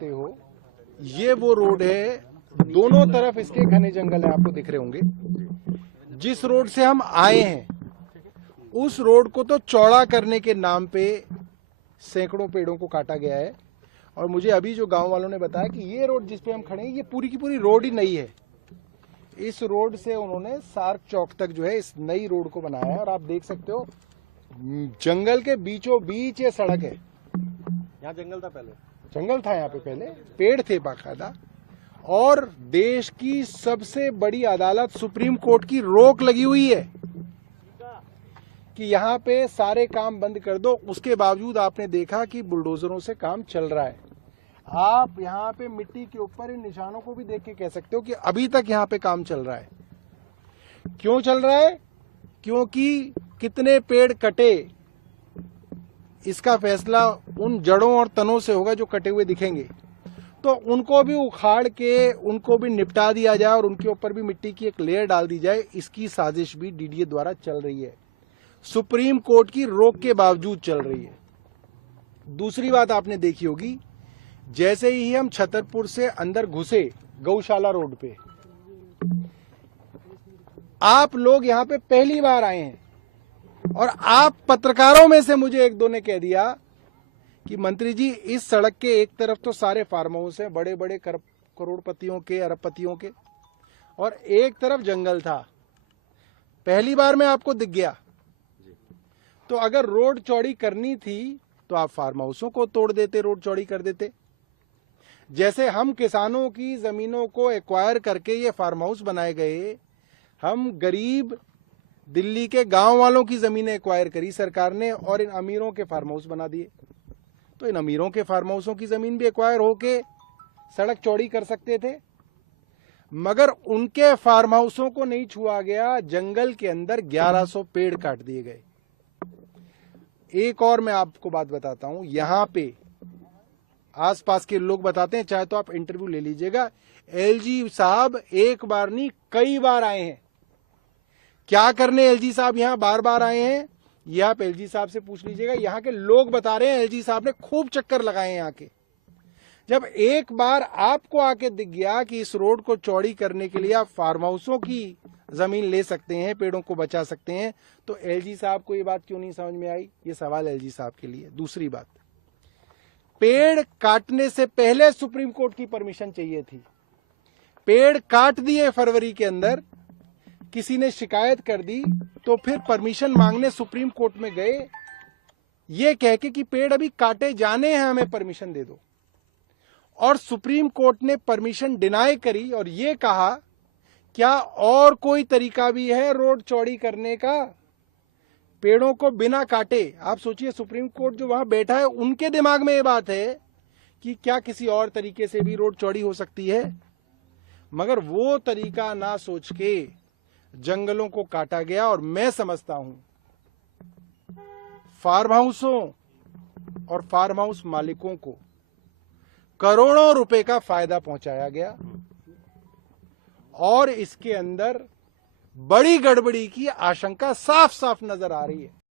हो, ये वो रोड है, दोनों तरफ इसके घने जंगल है, आपको दिख रहे होंगे। जिस रोड से हम आए हैं उस रोड को तो चौड़ा करने के नाम पे सैकड़ों पेड़ों को काटा गया है। और मुझे अभी जो गांव वालों ने बताया कि ये रोड जिस पे हम खड़े हैं ये पूरी की पूरी रोड ही नई है। इस रोड से उन्होंने सार्क चौक तक जो है इस नई रोड को बनाया है। और आप देख सकते हो जंगल के बीचों बीच ये सड़क है। यहाँ जंगल था पहले, जंगल था यहाँ पे, पहले पेड़ थे बाकायदा। और देश की सबसे बड़ी अदालत सुप्रीम कोर्ट की रोक लगी हुई है कि यहाँ पे सारे काम बंद कर दो। उसके बावजूद आपने देखा कि बुलडोजरों से काम चल रहा है। आप यहाँ पे मिट्टी के ऊपर इन निशानों को भी देख के कह सकते हो कि अभी तक यहाँ पे काम चल रहा है। क्यों चल रहा है? क्योंकि कितने पेड़ कटे इसका फैसला उन जड़ों और तनों से होगा जो कटे हुए दिखेंगे। तो उनको भी उखाड़ के उनको भी निपटा दिया जाए और उनके ऊपर भी मिट्टी की एक लेयर डाल दी जाए, इसकी साजिश भी डीडीए द्वारा चल रही है। सुप्रीम कोर्ट की रोक के बावजूद चल रही है। दूसरी बात आपने देखी होगी, जैसे ही हम छतरपुर से अंदर घुसे गौशाला रोड पे, आप लोग यहाँ पे पहली बार आए हैं और आप पत्रकारों में से मुझे एक दो ने कह दिया कि मंत्री जी इस सड़क के एक तरफ तो सारे फार्म हाउस हैं, बड़े बड़े करोड़पतियों के, अरबपतियों के, और एक तरफ जंगल था। पहली बार में आपको दिख गया। तो अगर रोड चौड़ी करनी थी तो आप फार्म हाउसों को तोड़ देते, रोड चौड़ी कर देते। जैसे हम किसानों की जमीनों को एक्वायर करके ये फार्म हाउस बनाए गए, हम गरीब दिल्ली के गांव वालों की जमीनें एक्वायर करी सरकार ने और इन अमीरों के फार्म हाउस बना दिए। तो इन अमीरों के फार्म हाउसों की जमीन भी एक्वायर होके सड़क चौड़ी कर सकते थे, मगर उनके फार्म हाउसों को नहीं छुआ गया। जंगल के अंदर 1100 पेड़ काट दिए गए। एक और मैं आपको बात बताता हूं, यहां पे आसपास के लोग बताते हैं, चाहे तो आप इंटरव्यू ले लीजिएगा, एलजी साहब एक बार नहीं कई बार आए हैं। क्या करने एलजी साहब यहां बार बार आए हैं, ये आप एलजी साहब से पूछ लीजिएगा। यहां के लोग बता रहे हैं एलजी साहब ने खूब चक्कर लगाए हैं यहाँ के। जब एक बार आपको आके दिख गया कि इस रोड को चौड़ी करने के लिए आप फार्म हाउसों की जमीन ले सकते हैं, पेड़ों को बचा सकते हैं, तो एलजी साहब को ये बात क्यों नहीं समझ में आई? ये सवाल एलजी साहब के लिए। दूसरी बात, पेड़ काटने से पहले सुप्रीम कोर्ट की परमिशन चाहिए थी। पेड़ काट दिए फरवरी के अंदर, किसी ने शिकायत कर दी तो फिर परमिशन मांगने सुप्रीम कोर्ट में गए, ये कह के कि पेड़ अभी काटे जाने हैं, हमें परमिशन दे दो। और सुप्रीम कोर्ट ने परमिशन डिनाई करी और ये कहा क्या और कोई तरीका भी है रोड चौड़ी करने का पेड़ों को बिना काटे? आप सोचिए, सुप्रीम कोर्ट जो वहां बैठा है उनके दिमाग में ये बात है कि क्या किसी और तरीके से भी रोड चौड़ी हो सकती है, मगर वो तरीका ना सोच के जंगलों को काटा गया। और मैं समझता हूं फार्म हाउसों और फार्म हाउस मालिकों को करोड़ों रुपए का फायदा पहुंचाया गया और इसके अंदर बड़ी गड़बड़ी की आशंका साफ साफ नजर आ रही है।